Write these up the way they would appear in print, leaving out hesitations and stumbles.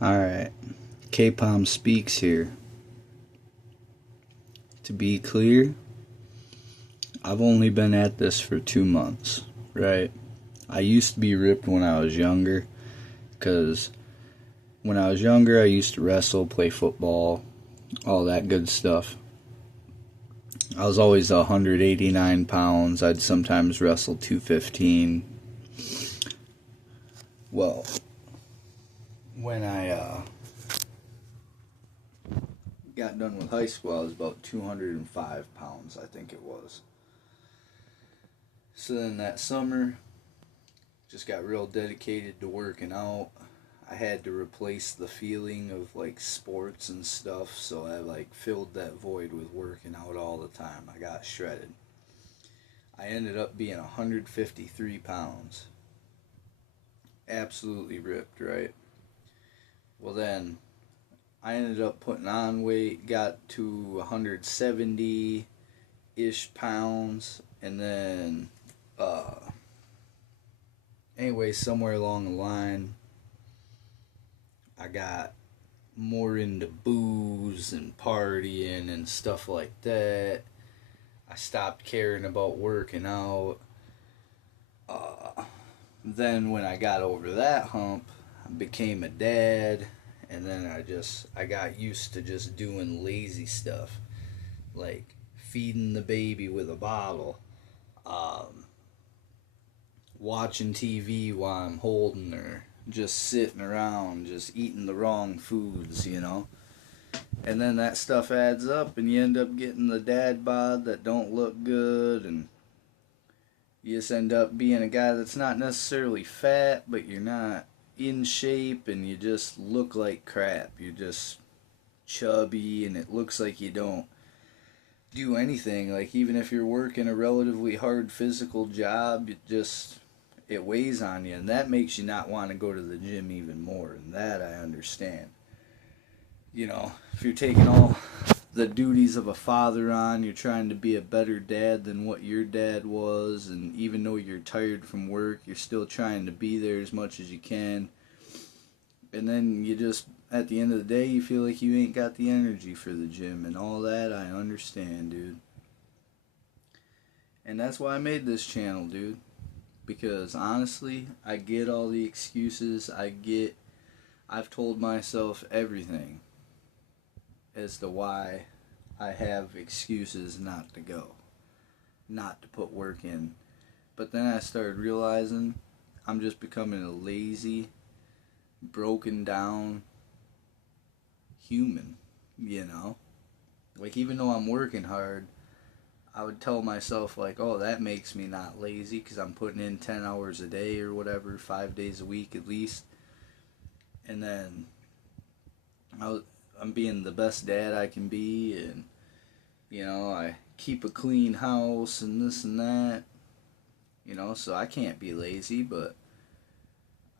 Alright, K-Palm Speaks here. To be clear, I've only been at this for 2 months, right? I used to be ripped when I was younger, because when I was younger, I used to wrestle, play football, all that good stuff. I was always 189 pounds. I'd sometimes wrestle 215. Well, when I got done with high school, I was about 205 pounds, I think it was. So then that summer, just got real dedicated to working out. I had to replace the feeling of like sports and stuff, so I like filled that void with working out all the time. I got shredded. I ended up being 153 pounds. Absolutely ripped, right? Well, then I ended up putting on weight, got to 170 ish pounds, and then, anyway, somewhere along the line, I got more into booze and partying and stuff like that. I stopped caring about working out. Then when I got over that hump, I became a dad, and then I got used to just doing lazy stuff, like feeding the baby with a bottle, um, watching TV while I'm holding her, just sitting around, just eating the wrong foods. And then that stuff adds up, and you end up getting the dad bod that don't look good, and you just end up being a guy that's not necessarily fat, but you're not in shape, and you just look like crap. You're just chubby, and it looks like you don't do anything. Like, even if you're working a relatively hard physical job, it weighs on you, and that makes you not want to go to the gym even more, and that I understand. If you're taking all the duties of a father on, you're trying to be a better dad than what your dad was, and even though you're tired from work, you're still trying to be there as much as you can. And then you just, at the end of the day, you feel like you ain't got the energy for the gym, and all that, I understand, dude. And that's why I made this channel, dude. Because honestly, I get all the excuses. I've told myself everything as to why I have excuses not to go, not to put work in. But then I started realizing I'm just becoming a lazy, broken down human. Like, even though I'm working hard, I would tell myself, like, oh, that makes me not lazy because I'm putting in 10 hours a day or whatever, 5 days a week at least. And then I'm being the best dad I can be, and, I keep a clean house and this and that, so I can't be lazy, but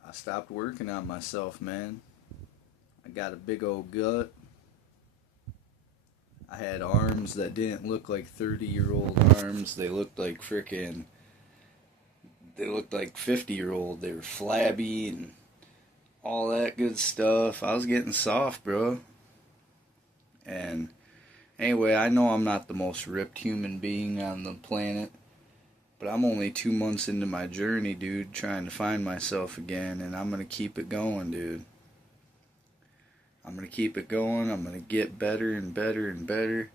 I stopped working on myself, man. I got a big old gut. I had arms that didn't look like 30-year-old arms. They looked like 50-year-old. They were flabby and all that good stuff. I was getting soft, bro. And anyway, I know I'm not the most ripped human being on the planet, but I'm only 2 months into my journey, dude, trying to find myself again, and I'm going to keep it going, dude. I'm going to keep it going. I'm going to get better and better and better.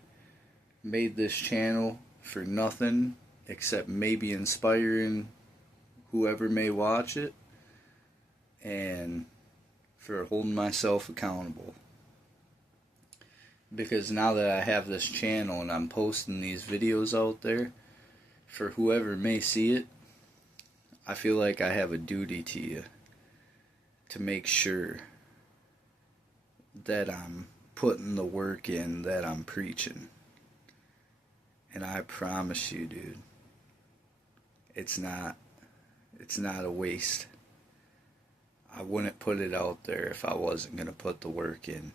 Made this channel for nothing except maybe inspiring whoever may watch it, and for holding myself accountable. Because now that I have this channel and I'm posting these videos out there, for whoever may see it, I feel like I have a duty to you to make sure that I'm putting the work in that I'm preaching. And I promise you, dude, it's not a waste. I wouldn't put it out there if I wasn't going to put the work in.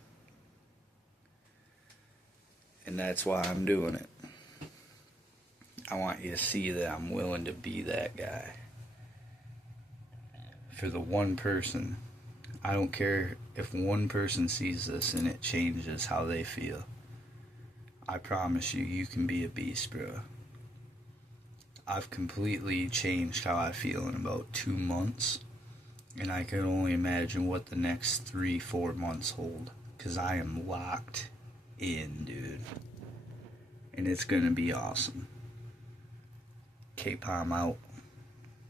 And that's why I'm doing it. I want you to see that I'm willing to be that guy. For the one person I don't care if one person sees this and it changes how they feel. I promise you, you can be a beast, bro. I've completely changed how I feel in about 2 months. And I can only imagine what the next 3-4 months hold. Because I am locked in, dude. And it's going to be awesome. K-Palm out.